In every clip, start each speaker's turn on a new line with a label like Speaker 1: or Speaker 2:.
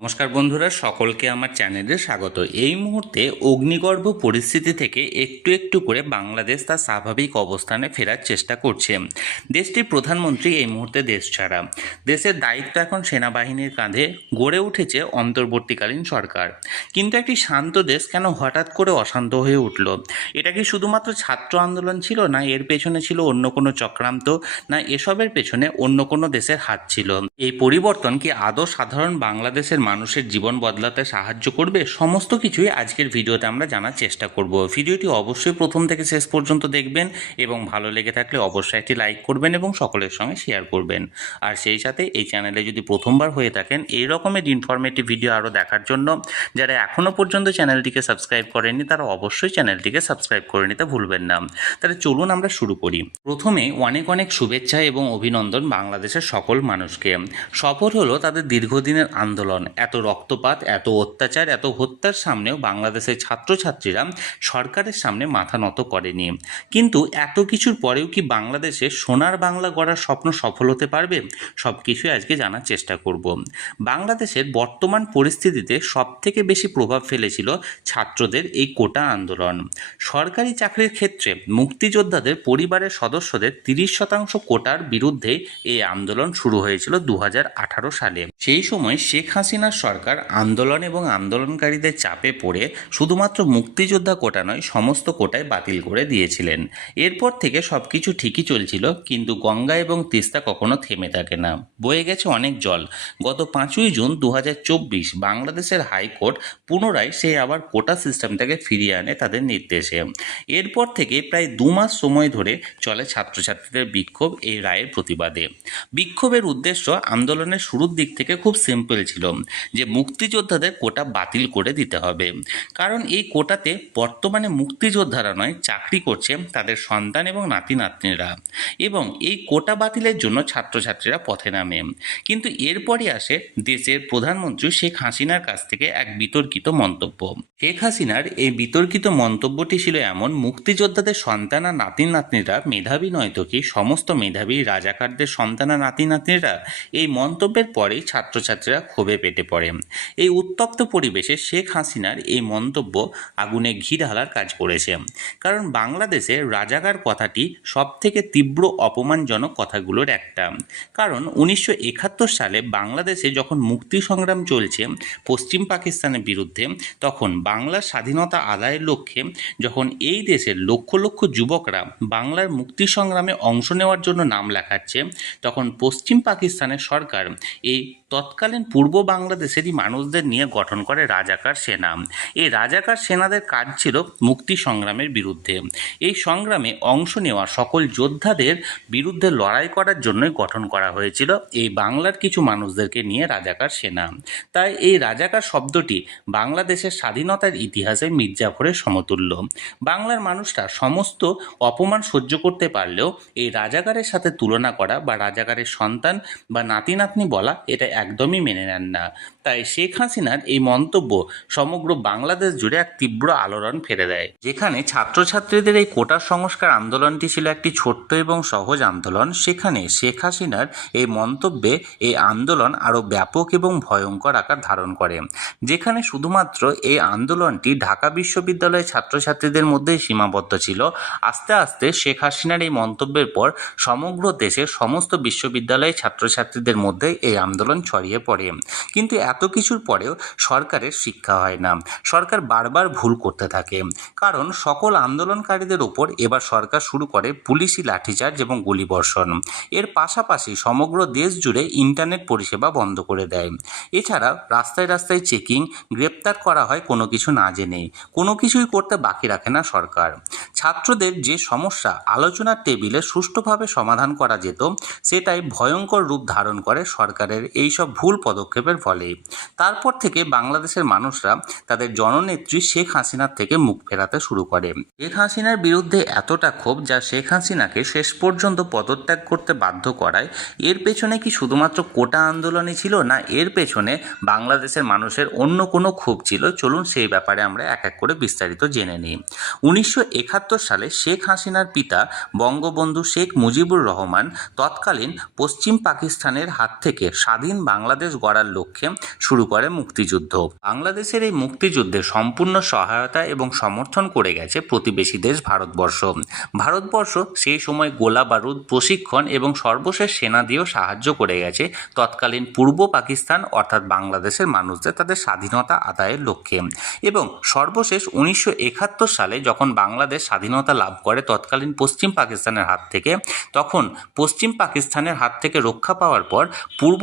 Speaker 1: নমস্কার বন্ধুরা, সকলকে আমার চ্যানেলে স্বাগত। এই মুহূর্তে অগ্নিগর্ভ পরিস্থিতি থেকে একটু একটু করে বাংলাদেশ তার স্বাভাবিক অবস্থানে ফেরার চেষ্টা করছে। দেশটির প্রধানমন্ত্রী এই মুহূর্তে দেশ ছাড়া। দেশের দায়িত্ব এখন সেনাবাহিনীর কাঁধে গড়ে উঠেছে অন্তর্বর্তীকালীন সরকার। কিন্তু একটি শান্ত দেশ কেন হঠাৎ করে অশান্ত হয়ে উঠল? এটা কি শুধুমাত্র ছাত্র আন্দোলন ছিল না এর পেছনে ছিল অন্য কোনো চক্রান্ত, না এসবের পেছনে অন্য কোনো দেশের হাত ছিল? এই পরিবর্তন কি আদৌ সাধারণ বাংলাদেশের মানুষের জীবন বদলাতে সাহায্য করবে, সমস্ত কিছুই আজকের ভিডিওতে আমরা জানার চেষ্টা করব। ভিডিওটি অবশ্যই প্রথম থেকে শেষ পর্যন্ত দেখবেন এবং ভালো লেগে থাকলে অবশ্যই একটি লাইক করবেন এবং সকলের সঙ্গে শেয়ার করবেন। আর সেই সাথে এই চ্যানেলে যদি প্রথমবার হয়ে থাকেন, এই রকমের ইনফরমেটিভ ভিডিও আরও দেখার জন্য যারা এখনও পর্যন্ত চ্যানেলটিকে সাবস্ক্রাইব করেননি, তারা অবশ্যই চ্যানেলটিকে সাবস্ক্রাইব করে নিতে ভুলবেন না। তাহলে চলুন আমরা শুরু করি। প্রথমে অনেক অনেক শুভেচ্ছা এবং অভিনন্দন বাংলাদেশের সকল মানুষকে। সফল হলো তাদের দীর্ঘদিনের আন্দোলন। এত রক্তপাত, এত অত্যাচার, এত হত্যার সামনেও বাংলাদেশের ছাত্রছাত্রীরা সরকারের সামনে মাথা নত করেনি। কিন্তু এত কিছুর পরেও কি বাংলাদেশে সোনার বাংলা গড়ার স্বপ্ন সফল হতে পারবে? সব কিছুই আজকে জানার চেষ্টা করব। বাংলাদেশের বর্তমান পরিস্থিতিতে সবথেকে বেশি প্রভাব ফেলেছিল ছাত্রদের এই কোটা আন্দোলন। সরকারি চাকরির ক্ষেত্রে মুক্তিযোদ্ধাদের পরিবারের সদস্যদের তিরিশ শতাংশ কোটার বিরুদ্ধে এই আন্দোলন শুরু হয়েছিল দু হাজার আঠারো সালে। সেই সময় শেখ হাসিনার সরকার আন্দোলন এবং আন্দোলনকারীদের চাপে পড়ে শুধুমাত্র মুক্তিযোদ্ধা কোটা নয়, সমস্ত কোটায় বাতিল করে দিয়েছিলেন। এরপর থেকে সব কিছু ঠিকই চলছিল, কিন্তু গঙ্গা এবং তিস্তা কখনো থেমে থাকে না। বয়ে গেছে অনেক জল। গত পাঁচই জুন দু হাজার চব্বিশ বাংলাদেশের হাইকোর্ট পুনরায় সেই আবার কোটা সিস্টেমটাকে ফিরিয়ে আনে তাদের নির্দেশে। এরপর থেকে প্রায় দু মাস সময় ধরে চলে ছাত্রছাত্রীদের বিক্ষোভ এই রায়ের প্রতিবাদে। বিক্ষোভের উদ্দেশ্য আন্দোলনের শুরুর দিক থেকে খুব সিম্পল ছিল যে মুক্তিযোদ্ধাদের কোটা বাতিল করে দিতে হবে। কারণ এই কোটাতে বর্তমানে মুক্তিযোদ্ধারা নয়, চাকরি করছে তাদের সন্তান এবং নাতি নাতনিরা এবং এই কোটা বাতিলের জন্য ছাত্রছাত্রীরা পথে নামে। কিন্তু এরপরই আসে দেশের প্রধানমন্ত্রী শেখ হাসিনার কাছ থেকে এক বিতর্কিত মন্তব্য। শেখ হাসিনার এই বিতর্কিত মন্তব্যটি ছিল এমন, মুক্তিযোদ্ধাদের সন্তান আর নাতি নাতনিরা মেধাবী নয়তো কি? সমস্ত মেধাবী রাজাকারদের সন্তান আর নাতি নাতনিরা এই মন্তব্যের পরেই ছাত্রছাত্রীরা ক্ষোভে পেটে পড়ে। এই উত্তপ্ত পরিবেশে শেখ হাসিনার এই মন্তব্য আগুনে ঘি ঢালার কাজ করেছে। কারণ বাংলাদেশে রাজাকার কথাটি সব থেকে তীব্র অপমানজনক কথাগুলোর একটা। কারণ উনিশশো একাত্তর সালে বাংলাদেশে যখন মুক্তি সংগ্রাম চলছে পশ্চিম পাকিস্তানের বিরুদ্ধে, তখন বাংলার স্বাধীনতা আদায়ের লক্ষ্যে যখন এই দেশের লক্ষ লক্ষ যুবকরা বাংলার মুক্তি সংগ্রামে অংশ নেওয়ার জন্য নাম লেখাচ্ছে, তখন পশ্চিম পাকিস্তানের সরকার এই তৎকালীন পূর্ব বাংলাদেশেরই মানুষদের নিয়ে গঠন করে রাজাকার সেনা। এই রাজাকার সেনাদের কাজ ছিল মুক্তি সংগ্রামের বিরুদ্ধে। এই সংগ্রামে অংশ নেওয়া সকল যোদ্ধাদের বিরুদ্ধে লড়াই করার জন্যই গঠন করা হয়েছিল এই বাংলার কিছু মানুষদেরকে নিয়ে রাজাকার সেনা। তাই এই রাজাকার শব্দটি বাংলাদেশের স্বাধীনতার ইতিহাসে মির্জাফরের সমতুল্য। বাংলার মানুষরা সমস্ত অপমান সহ্য করতে পারলেও এই রাজাকারের সাথে তুলনা করা বা রাজাকারের সন্তান বা নাতি নাতনি বলা এটা একদমই মেনে নেন না। তাই শেখ হাসিনার এই মন্তব্য সমগ্র বাংলাদেশ জুড়ে এক তীব্র আলোড়ন ফেলে দেয়। যেখানে ছাত্রছাত্রীদের এই কোটা সংস্কার আন্দোলনটি ছিল একটি ছোট্ট এবং সহজ আন্দোলন। সেখানে শেখ হাসিনার এই মন্তব্যে এই আন্দোলন আরও ব্যাপক এবং ভয়ঙ্কর আকার ধারণ করে। যেখানে শুধুমাত্র এই আন্দোলনটি ঢাকা বিশ্ববিদ্যালয়ের ছাত্রছাত্রীদের মধ্যেই সীমাবদ্ধ ছিল। আস্তে আস্তে শেখ হাসিনার এই মন্তব্যের পর সমগ্র দেশের সমস্ত বিশ্ববিদ্যালয়ের ছাত্রছাত্রীদের মধ্যে এই আন্দোলন ছড়িয়ে পড়ে। কিন্তু এত কিছুর পরেও সরকারের শিক্ষা হয় না। সরকার বারবার ভুল করতে থাকে। কারণ সকল আন্দোলনকারীদের ওপর এবার সরকার শুরু করে পুলিশি লাঠিচার্জ এবং গুলিবর্ষণ। এর পাশাপাশি সমগ্র দেশ জুড়ে ইন্টারনেট পরিষেবা বন্ধ করে দেয়। এছাড়া রাস্তায় রাস্তায় চেকিং, গ্রেপ্তার করা হয় কোনো কিছু না জেনেই। কোনো কিছুই করতে বাকি রাখে না সরকার। ছাত্রদের যে সমস্যা, আলোচনার টেবিলে সুষ্ঠুভাবে সমাধান করা যেত, সেটাই ভয়ঙ্কর রূপ ধারণ করে সরকারের এইসব ভুল পদক্ষেপের ফলে তারপর থেকে বাংলাদেশের মানুষরা তাদের জননেত্রী শেখ হাসিনার থেকে মুখ ফেরাতে শুরু করে। শেখ হাসিনার বিরুদ্ধে এতটা ক্ষোভ যা শেখ হাসিনাকে শেষ পর্যন্ত পদত্যাগ করতে বাধ্য করায়, এর পেছনে কি শুধুমাত্র কোটা আন্দোলনই ছিল না, এর পেছনে বাংলাদেশের মানুষের অন্য কোনো ক্ষোভ ছিল? চলুন সেই ব্যাপারে আমরা এক এক করে বিস্তারিত জেনে নিই। উনিশশো একাত্তর সালে শেখ হাসিনার পিতা বঙ্গবন্ধু শেখ মুজিবুর রহমান তৎকালীন পশ্চিম পাকিস্তানের হাত থেকে স্বাধীন বাংলাদেশ গড়ার লক্ষ্যে শুরু করে মুক্তিযুদ্ধ। বাংলাদেশের এই মুক্তিযুদ্ধে সম্পূর্ণ সহায়তা এবং সমর্থন করে গেছে প্রতিবেশী দেশ ভারতবর্ষ। ভারতবর্ষ সেই সময় গোলা বারুদ, প্রশিক্ষণ এবং সর্বশেষ সেনা দিয়েও সাহায্য করে গেছে। তৎকালীন পূর্ব পাকিস্তান অর্থাৎ বাংলাদেশের মানুষদের তাদের স্বাধীনতা আদায়ের লক্ষ্যে। এবং সর্বশেষ উনিশশো একাত্তর সালে যখন বাংলাদেশ স্বাধীনতা লাভ করে তৎকালীন পশ্চিম পাকিস্তানের হাত থেকে, তখন পশ্চিম পাকিস্তানের হাত থেকে রক্ষা পাওয়ার পর পূর্ব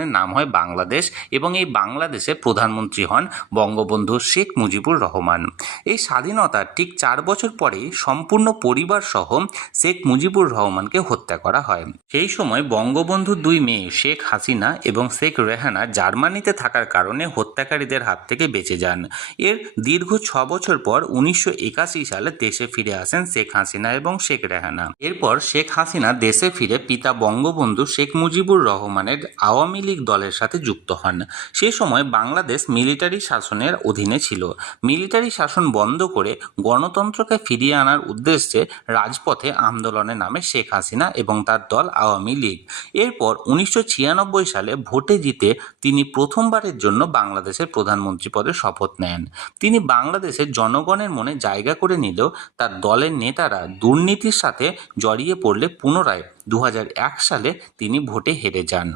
Speaker 1: পাকিস্তানের নাম হয় বাংলাদেশ এবং এই বাংলাদেশে প্রধানমন্ত্রী হন বঙ্গবন্ধু শেখ মুজিবুর রহমান। এই স্বাধীনতার ঠিক চার বছর পরেই সম্পূর্ণ পরিবার সহ শেখ মুজিবুর রহমানকে হত্যা করা হয়। সেই সময় বঙ্গবন্ধুর দুই মেয়ে শেখ হাসিনা এবং শেখ রেহানা জার্মানিতে থাকার কারণে হত্যাকারীদের হাত থেকে বেঁচে যান। এর দীর্ঘ ছ বছর পর উনিশশো একাশি সালে দেশে ফিরে আসেন শেখ হাসিনা এবং শেখ রেহানা। এরপর শেখ হাসিনা দেশে ফিরে পিতা বঙ্গবন্ধু শেখ মুজিবুর রহমানের আওয়ামী লীগ দলের সাথে যুক্ত হন। সে সময় বাংলাদেশ মিলিটারি শাসনের অধীনে ছিল। মিলিটারি শাসন বন্ধ করে গণতন্ত্রকে ফিরিয়ে আনার উদ্দেশ্যে রাজপথে আন্দোলনে নামে শেখ হাসিনা এবং তার দল আওয়ামী লীগ। এরপর উনিশশো ছিয়ানব্বই সালে ভোটে জিতে তিনি প্রথমবারের জন্য বাংলাদেশের প্রধানমন্ত্রী পদে শপথ নেন। তিনি বাংলাদেশের জনগণের মনে জায়গা করে নিলেও তার দলের নেতারা দুর্নীতির সাথে জড়িয়ে পড়লে পুনরায় দু হাজার এক সালে তিনি ভোটে হেরে যান।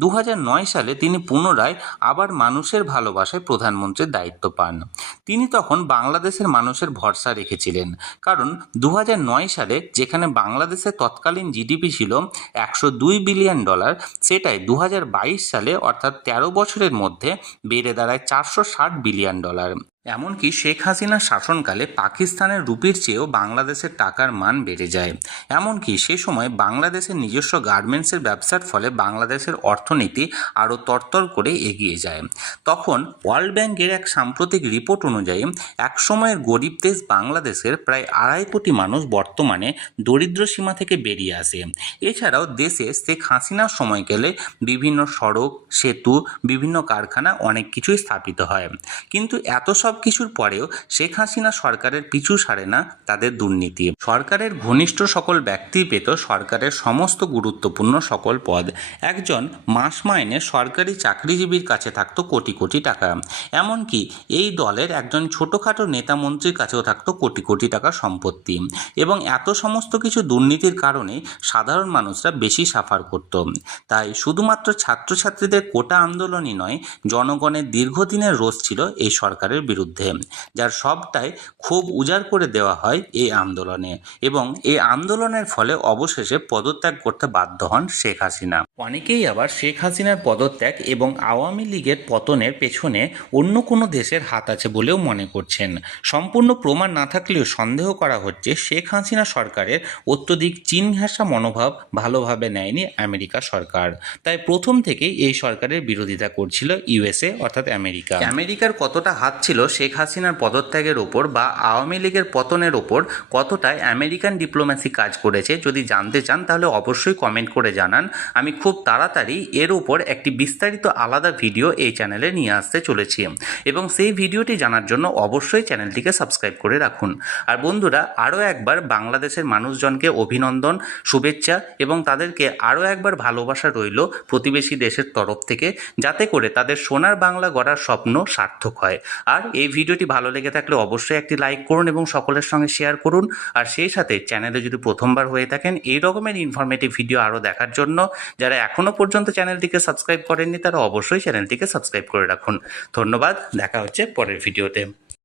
Speaker 1: দু হাজার নয় সালে তিনি পুনরায় আবার মানুষের ভালোবাসায় প্রধানমন্ত্রীর দায়িত্ব পান। তিনি তখন বাংলাদেশের মানুষের ভরসা রেখেছিলেন। কারণ দু হাজার নয় সালে যেখানে বাংলাদেশের তৎকালীন জিডিপি ছিল একশো দুই বিলিয়ন ডলার, সেটাই দু হাজার বাইশ সালে অর্থাৎ তেরো বছরের মধ্যে বেড়ে দাঁড়ায় চারশো ষাট বিলিয়ন ডলার। এমনকি শেখ হাসিনার শাসনকালে পাকিস্তানের রুপির চেয়েও বাংলাদেশের টাকার মান বেড়ে যায়। এমনকি সে সময় বাংলাদেশের নিজস্ব গার্মেন্টসের ব্যবসার ফলে বাংলাদেশের অর্থনীতি আরও তরতর করে এগিয়ে যায়। তখন ওয়ার্ল্ড ব্যাংকের এক সাম্প্রতিক রিপোর্ট অনুযায়ী, একসময়ের গরিব দেশ বাংলাদেশের প্রায় আড়াই কোটি মানুষ বর্তমানে দরিদ্র সীমা থেকে বেরিয়ে আসে। এছাড়াও দেশে শেখ হাসিনার সময়কালে বিভিন্ন সড়ক, সেতু, বিভিন্ন কারখানা অনেক কিছুই স্থাপিত হয়। কিন্তু এত সব কিছুর পরেও শেখ হাসিনা সরকারের পিছু সারে না তাদের দুর্নীতি। সরকারের ঘনিষ্ঠ সকল ব্যক্তি পেত সরকারের সমস্ত গুরুত্বপূর্ণ সকল পদ। একজন মাস মাইনে সরকারি চাকরিজীবীর কাছে থাকতো কোটি কোটি টাকা। এমনকি এই দলের একজন ছোটোখাটো নেতা মন্ত্রীর কাছেও থাকতো কোটি কোটি টাকা সম্পত্তি। এবং এত সমস্ত কিছু দুর্নীতির কারণে সাধারণ মানুষরা বেশি সাফার করত। তাই শুধুমাত্র ছাত্রছাত্রীদের কোটা আন্দোলনই নয়, জনগণের দীর্ঘদিনের রোষ ছিল এই সরকারের বিরুদ্ধে। যার সবটাই খুব উজাড় করে দেওয়া হয় এই আন্দোলনে এবং এই আন্দোলনের ফলে অবশেষে পদত্যাগ করতে বাধ্য হন শেখ হাসিনা। অনেকেই আবার শেখ হাসিনার পদত্যাগ এবং আওয়ামী লীগের পতনের পেছনে অন্য কোনো দেশের হাত আছে বলেও মনে করছেন। সম্পূর্ণ প্রমাণ না থাকলেও সন্দেহ করা হচ্ছে শেখ হাসিনা সরকারের অত্যধিক চীন ঘেঁষা মনোভাব ভালোভাবে নেয়নি আমেরিকা সরকার। তাই প্রথম থেকেই এই সরকারের বিরোধিতা করছিল ইউএসএ অর্থাৎ আমেরিকা। আমেরিকার কতটা হাত ছিল শেখ হাসিনার পদত্যাগের ওপর বা আওয়ামী লীগের পতনের ওপর কতটায় আমেরিকান ডিপ্লোম্যাসি কাজ করেছে যদি জানতে চান তাহলে অবশ্যই কমেন্ট করে জানান। আমি খুব তাড়াতাড়ি এর উপর একটি বিস্তারিত আলাদা ভিডিও এই চ্যানেলে নিয়ে আসতে চলেছি। এবং সেই ভিডিওটি জানার জন্য অবশ্যই চ্যানেলটিকে সাবস্ক্রাইব করে রাখুন। আর বন্ধুরা, আরও একবার বাংলাদেশের মানুষজনকে অভিনন্দন, শুভেচ্ছা এবং তাদেরকে আরও একবার ভালোবাসা রইল প্রতিবেশী দেশের তরফ থেকে, যাতে করে তাদের সোনার বাংলা গড়ার স্বপ্ন সার্থক হয়। আর এই ভিডিওটি ভালো লেগে থাকলে অবশ্যই একটি লাইক করুন এবং সকলের সঙ্গে শেয়ার করুন। আর সেই সাথে চ্যানেলে যদি প্রথমবার হয়ে থাকেন, এই রকমের ইনফরমেটিভ ভিডিও আরও দেখার জন্য, যারা এখনও পর্যন্ত চ্যানেলটিকে সাবস্ক্রাইব করেননি, তারা অবশ্যই চ্যানেলটিকে সাবস্ক্রাইব করে রাখুন। ধন্যবাদ, দেখা হচ্ছে পরের ভিডিওতে।